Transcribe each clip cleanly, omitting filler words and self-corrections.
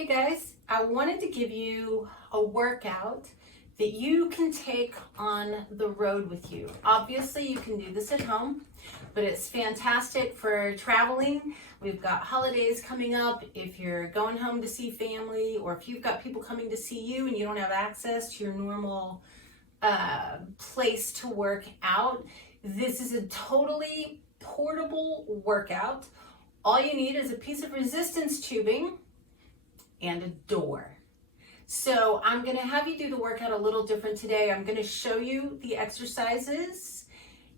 Hey guys, I wanted to give you a workout that you can take on the road with you. Obviously, you can do this at home, but it's fantastic for traveling. We've got holidays coming up. If you're going home to see family, or if you've got people coming to see you and you don't have access to your normal place to work out, this is a totally portable workout. All you need is a piece of resistance tubing and a door. So I'm going to have you do the workout a little different today. I'm going to show you the exercises,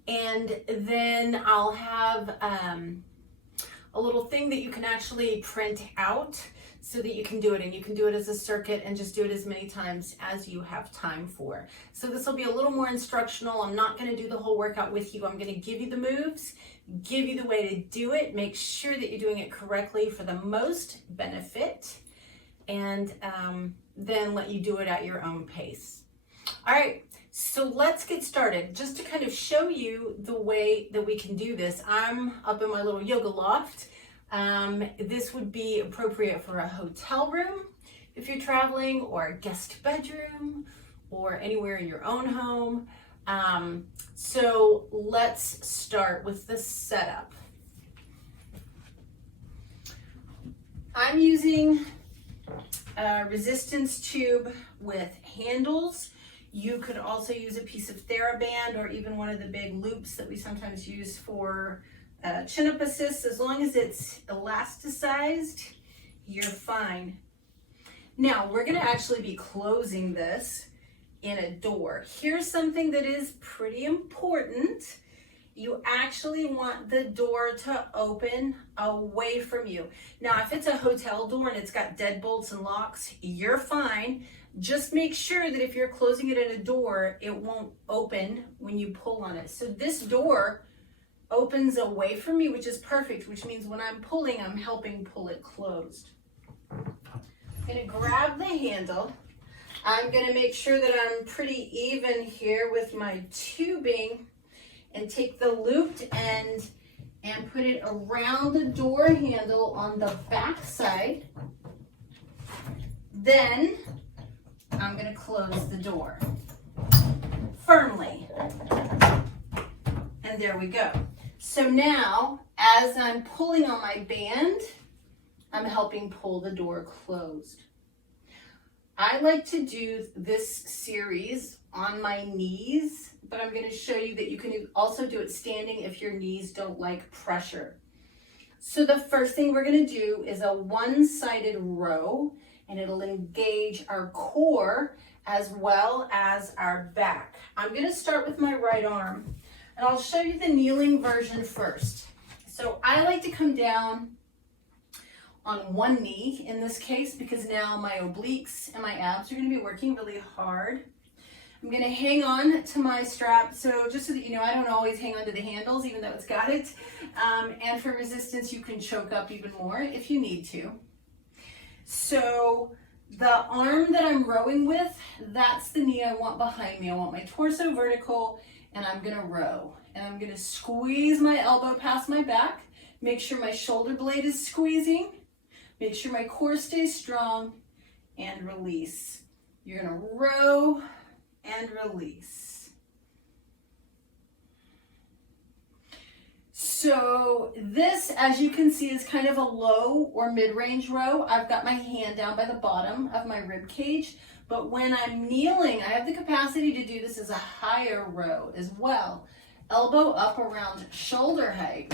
and then I'll have a little thing that you can actually print out so that you can do it, and you can do it as a circuit and just do it as many times as you have time for. So this will be a little more instructional. I'm not going to do the whole workout with you. I'm going to give you the moves, give you the way to do it, make sure that you're doing it correctly for the most benefit, and then let you do it at your own pace. All right, so let's get started. Just to kind of show you the way that we can do this, I'm up in my little yoga loft. This would be appropriate for a hotel room if you're traveling, or a guest bedroom, or anywhere in your own home. So let's start with the setup. I'm using a resistance tube with handles. You could also use a piece of TheraBand, or even one of the big loops that we sometimes use for chin-up assists. As long as it's elasticized, you're fine. Now we're going to actually be closing this in a door. Here's something that is pretty important. You actually want the door to open away from you. Now, if it's a hotel door and it's got deadbolts and locks, you're fine. Just make sure that if you're closing it in a door, it won't open when you pull on it. So this door opens away from me, which is perfect, which means when I'm pulling, I'm helping pull it closed. I'm gonna grab the handle. I'm gonna make sure that I'm pretty even here with my tubing, and take the looped end and put it around the door handle on the back side. Then I'm gonna close the door firmly. And there we go. So now, as I'm pulling on my band, I'm helping pull the door closed. I like to do this series on my knees, but I'm going to show you that you can also do it standing if your knees don't like pressure. So the first thing we're going to do is a one-sided row, and it'll engage our core as well as our back. I'm going to start with my right arm, and I'll show you the kneeling version first. So I like to come down on one knee in this case, because now my obliques and my abs are going to be working really hard. I'm going to hang on to my strap, so just so that you know, I don't always hang on to the handles, even though it's got it. And for resistance, you can choke up even more if you need to. So the arm that I'm rowing with, that's the knee I want behind me. I want my torso vertical, and I'm going to row. And I'm going to squeeze my elbow past my back, make sure my shoulder blade is squeezing, make sure my core stays strong, and release. You're going to row and release. So this, as you can see, is kind of a low or mid-range row. I've got my hand down by the bottom of my rib cage, but when I'm kneeling, I have the capacity to do this as a higher row as well. Elbow up around shoulder height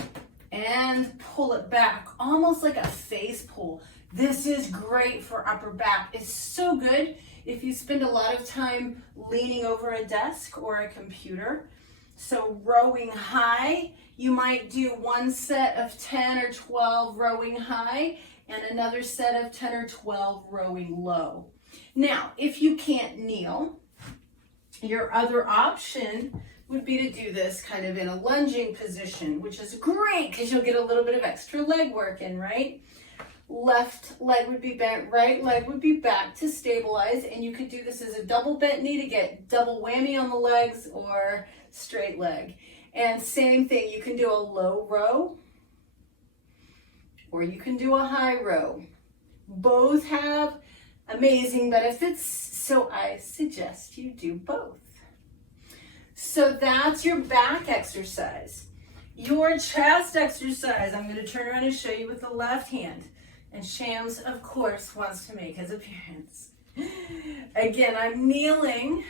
and pull it back, almost like a face pull. This is great for upper back. It's so good if you spend a lot of time leaning over a desk or a computer. So rowing high, you might do one set of 10 or 12 rowing high, and another set of 10 or 12 rowing low. Now, if you can't kneel, your other option would be to do this kind of in a lunging position, which is great because you'll get a little bit of extra leg work in, right? Left leg would be bent, right leg would be back to stabilize, and you could do this as a double bent knee to get double whammy on the legs, or straight leg. And same thing, you can do a low row, or you can do a high row. Both have amazing benefits, so I suggest you do both. So that's your back exercise. Your chest exercise, I'm going to turn around and show you with the left hand. And Shams, of course, wants to make his appearance. Again, I'm kneeling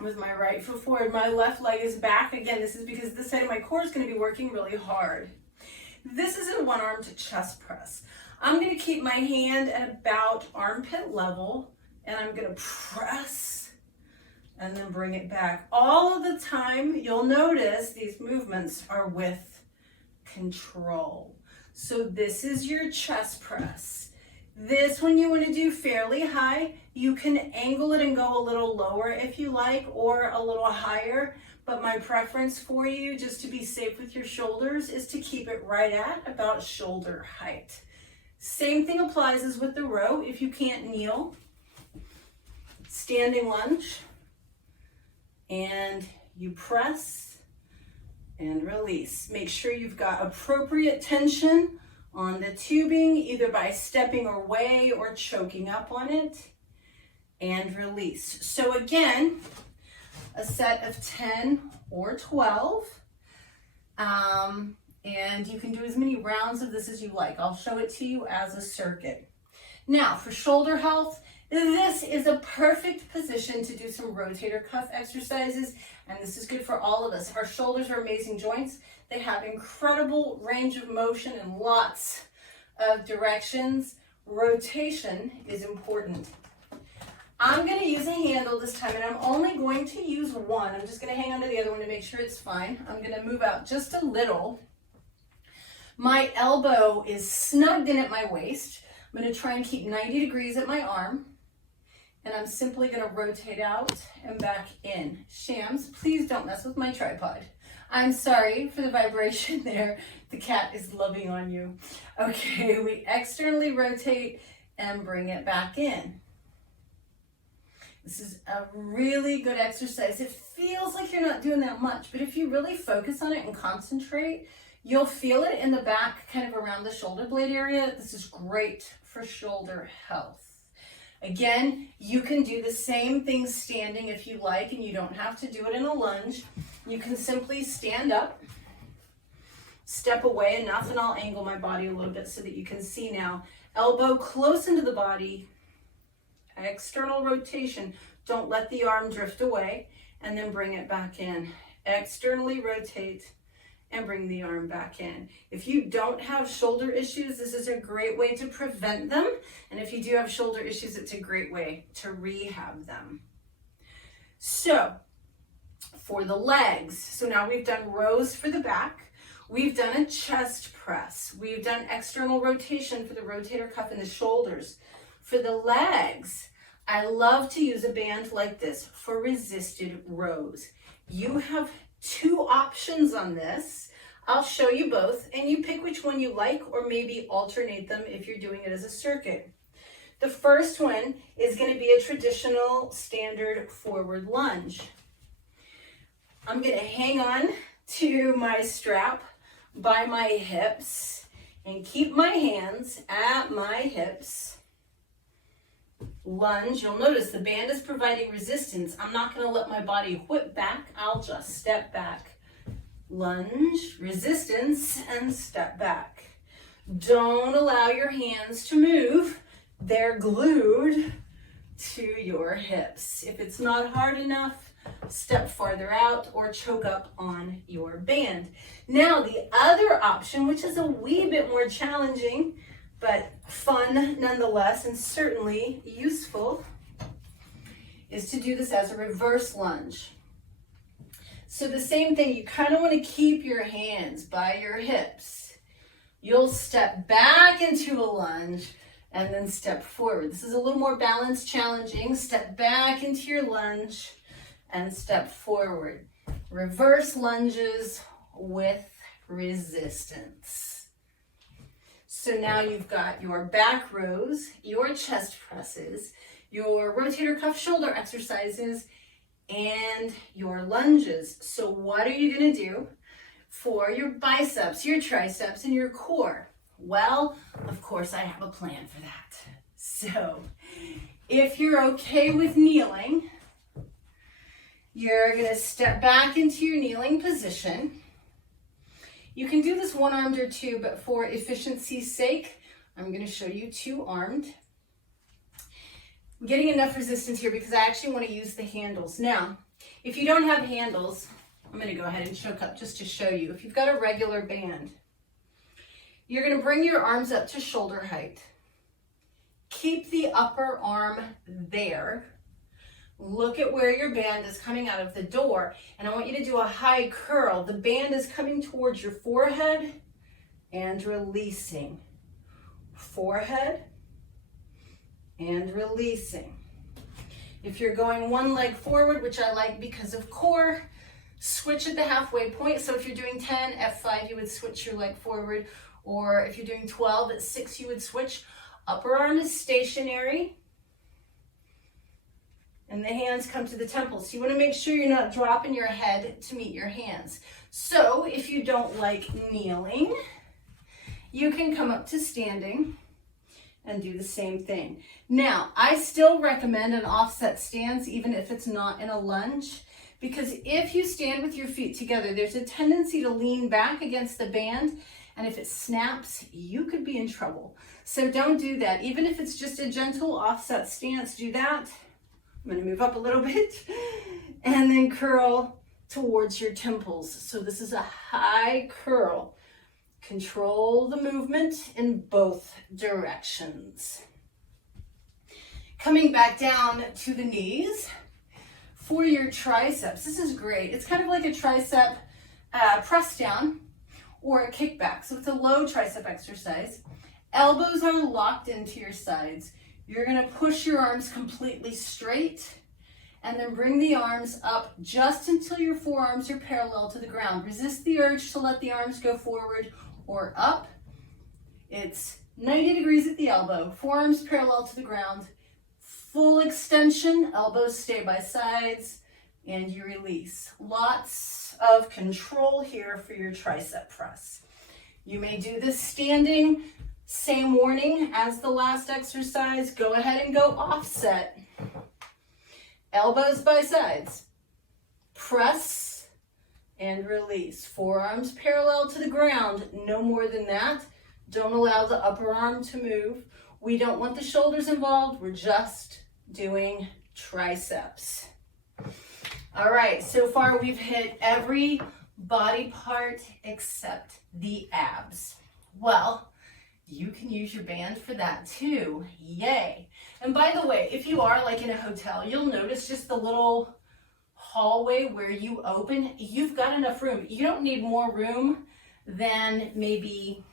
with my right foot forward. My left leg is back. Again, this is because this side of my core is going to be working really hard. This is a one-armed chest press. I'm going to keep my hand at about armpit level, and I'm going to press and then bring it back. All of the time, you'll notice these movements are with control. So this is your chest press. This one you want to do fairly high. You can angle it and go a little lower if you like, or a little higher. But my preference for you, just to be safe with your shoulders, is to keep it right at about shoulder height. Same thing applies as with the row. If you can't kneel, standing lunge, and you press and release. Make sure you've got appropriate tension on the tubing, either by stepping away or choking up on it, and release. So again, a set of 10 or 12, and you can do as many rounds of this as you like. I'll show it to you as a circuit. Now, for shoulder health, this is a perfect position to do some rotator cuff exercises, and this is good for all of us. Our shoulders are amazing joints. They have incredible range of motion in lots of directions. Rotation is important. I'm going to use a handle this time, and I'm only going to use one. I'm just going to hang onto the other one to make sure it's fine. I'm going to move out just a little. My elbow is snugged in at my waist. I'm going to try and keep 90 degrees at my arm, and I'm simply going to rotate out and back in. Shams, please don't mess with my tripod. I'm sorry for the vibration there. The cat is loving on you. Okay, we externally rotate and bring it back in. This is a really good exercise. It feels like you're not doing that much, but if you really focus on it and concentrate, you'll feel it in the back, kind of around the shoulder blade area. This is great for shoulder health. Again, you can do the same thing standing if you like, and you don't have to do it in a lunge. You can simply stand up, step away enough, and I'll angle my body a little bit so that you can see now. Elbow close into the body, external rotation. Don't let the arm drift away, and then bring it back in. Externally rotate and bring the arm back in. If you don't have shoulder issues, this is a great way to prevent them. And if you do have shoulder issues, it's a great way to rehab them. So for the legs, so now we've done rows for the back. We've done a chest press. We've done external rotation for the rotator cuff and the shoulders. For the legs, I love to use a band like this for resisted rows. You have two options on this. I'll show you both, and you pick which one you like, or maybe alternate them if you're doing it as a circuit. The first one is going to be a traditional standard forward lunge. I'm going to hang on to my strap by my hips and keep my hands at my hips. Lunge. You'll notice the band is providing resistance. I'm not going to let my body whip back. I'll just step back. Lunge, resistance, and step back. Don't allow your hands to move. They're glued to your hips. If it's not hard enough, step farther out or choke up on your band. Now, the other option, which is a wee bit more challenging, but fun nonetheless, and certainly useful, is to do this as a reverse lunge. So the same thing, you kind of want to keep your hands by your hips. You'll step back into a lunge and then step forward. This is a little more balance challenging. Step back into your lunge and step forward. Reverse lunges with resistance. So now you've got your back rows, your chest presses, your rotator cuff shoulder exercises, and your lunges. So what are you going to do for your biceps, your triceps, and your core? Well, of course I have a plan for that. So if you're okay with kneeling, you're gonna step back into your kneeling position. You can do this one-armed or two, but for efficiency's sake, I'm gonna show you two-armed. I'm getting enough resistance here because I actually wanna use the handles. Now, if you don't have handles, I'm gonna go ahead and choke up just to show you. If you've got a regular band, you're gonna bring your arms up to shoulder height. Keep the upper arm there. Look at where your band is coming out of the door. And I want you to do a high curl. The band is coming towards your forehead and releasing. Forehead and releasing. If you're going one leg forward, which I like because of core, switch at the halfway point. So if you're doing 10 at 5, you would switch your leg forward. Or if you're doing 12 at 6, you would switch. Upper arm is stationary. And the hands come to the temples. So you want to make sure you're not dropping your head to meet your hands. So if you don't like kneeling, you can come up to standing and do the same thing. Now, I still recommend an offset stance, even if it's not in a lunge, because if you stand with your feet together, there's a tendency to lean back against the band, and if it snaps, you could be in trouble. So don't do that. Even if it's just a gentle offset stance, do that. I'm going to move up a little bit and then curl towards your temples. So this is a high curl. Control the movement in both directions. Coming back down to the knees for your triceps. This is great. It's kind of like a tricep press down or a kickback. So it's a low tricep exercise. Elbows are locked into your sides. You're gonna push your arms completely straight and then bring the arms up just until your forearms are parallel to the ground. Resist the urge to let the arms go forward or up. It's 90 degrees at the elbow, forearms parallel to the ground, full extension, elbows stay by sides, and you release. Lots of control here for your tricep press. You may do this standing. Same warning as the last exercise. Go ahead and go offset. Elbows by sides. Press and release. Forearms parallel to the ground. No more than that. Don't allow the upper arm to move. We don't want the shoulders involved. We're just doing triceps. All right, so far we've hit every body part except the abs. Well, you can use your band for that too. Yay. And by the way, if you are like in a hotel, you'll notice just the little hallway where you open, you've got enough room. You don't need more room than maybe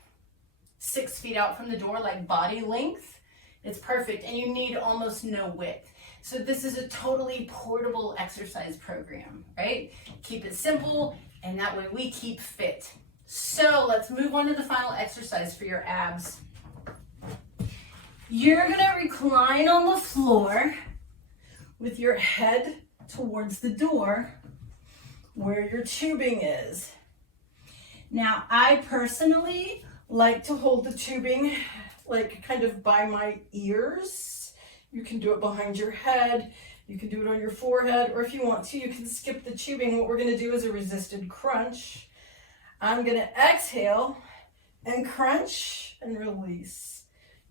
6 feet out from the door, like body length. It's perfect. And you need almost no width. So this is a totally portable exercise program, right? Keep it simple, and that way we keep fit. So let's move on to the final exercise for your abs. You're gonna recline on the floor with your head towards the door where your tubing is. Now, I personally like to hold the tubing like kind of by my ears. You can do it behind your head. You can do it on your forehead, or if you want to, you can skip the tubing. What we're gonna do is a resisted crunch. I'm gonna exhale and crunch and release.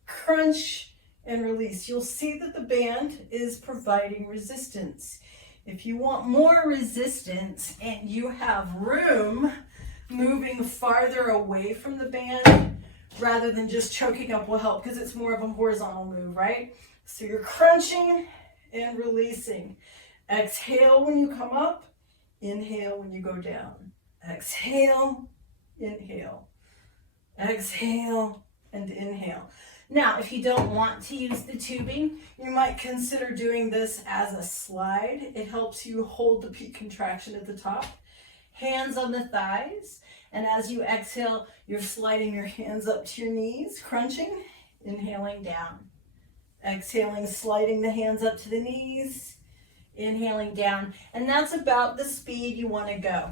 Crunch and release. You'll see that the band is providing resistance. If you want more resistance and you have room moving farther away from the band rather than just choking up will help, because it's more of a horizontal move, right? So you're crunching and releasing. Exhale when you come up, inhale when you go down. Exhale, inhale, exhale, and inhale. Now, if you don't want to use the tubing, you might consider doing this as a slide. It helps you hold the peak contraction at the top. Hands on the thighs, and as you exhale, you're sliding your hands up to your knees, crunching, inhaling down. Exhaling, sliding the hands up to the knees, inhaling down, and that's about the speed you want to go.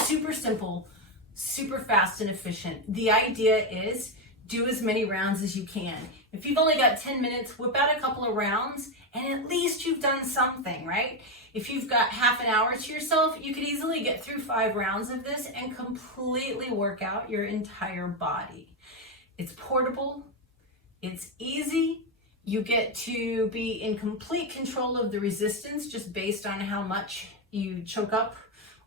Super simple. super fast and efficient. The idea is do as many rounds as you can. If you've only got 10 minutes, whip out a couple of rounds and at least you've done something, right? If you've got half an hour to yourself, you could easily get through 5 rounds of this and completely work out your entire body. It's portable, it's easy, you get to be in complete control of the resistance just based on how much you choke up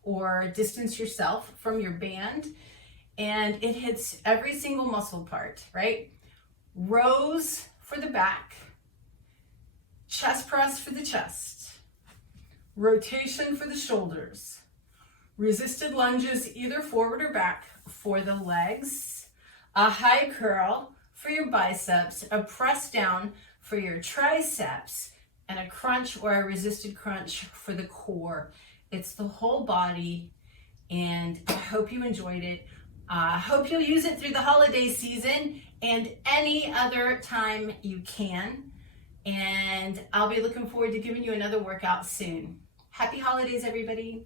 or distance yourself from your band, and it hits every single muscle part, right? Rows for the back, chest press for the chest, rotation for the shoulders, resisted lunges either forward or back for the legs, a high curl for your biceps, a press down for your triceps, and a crunch or a resisted crunch for the core. It's the whole body, and I hope you enjoyed it. I hope you'll use it through the holiday season and any other time you can. And I'll be looking forward to giving you another workout soon. Happy holidays, everybody.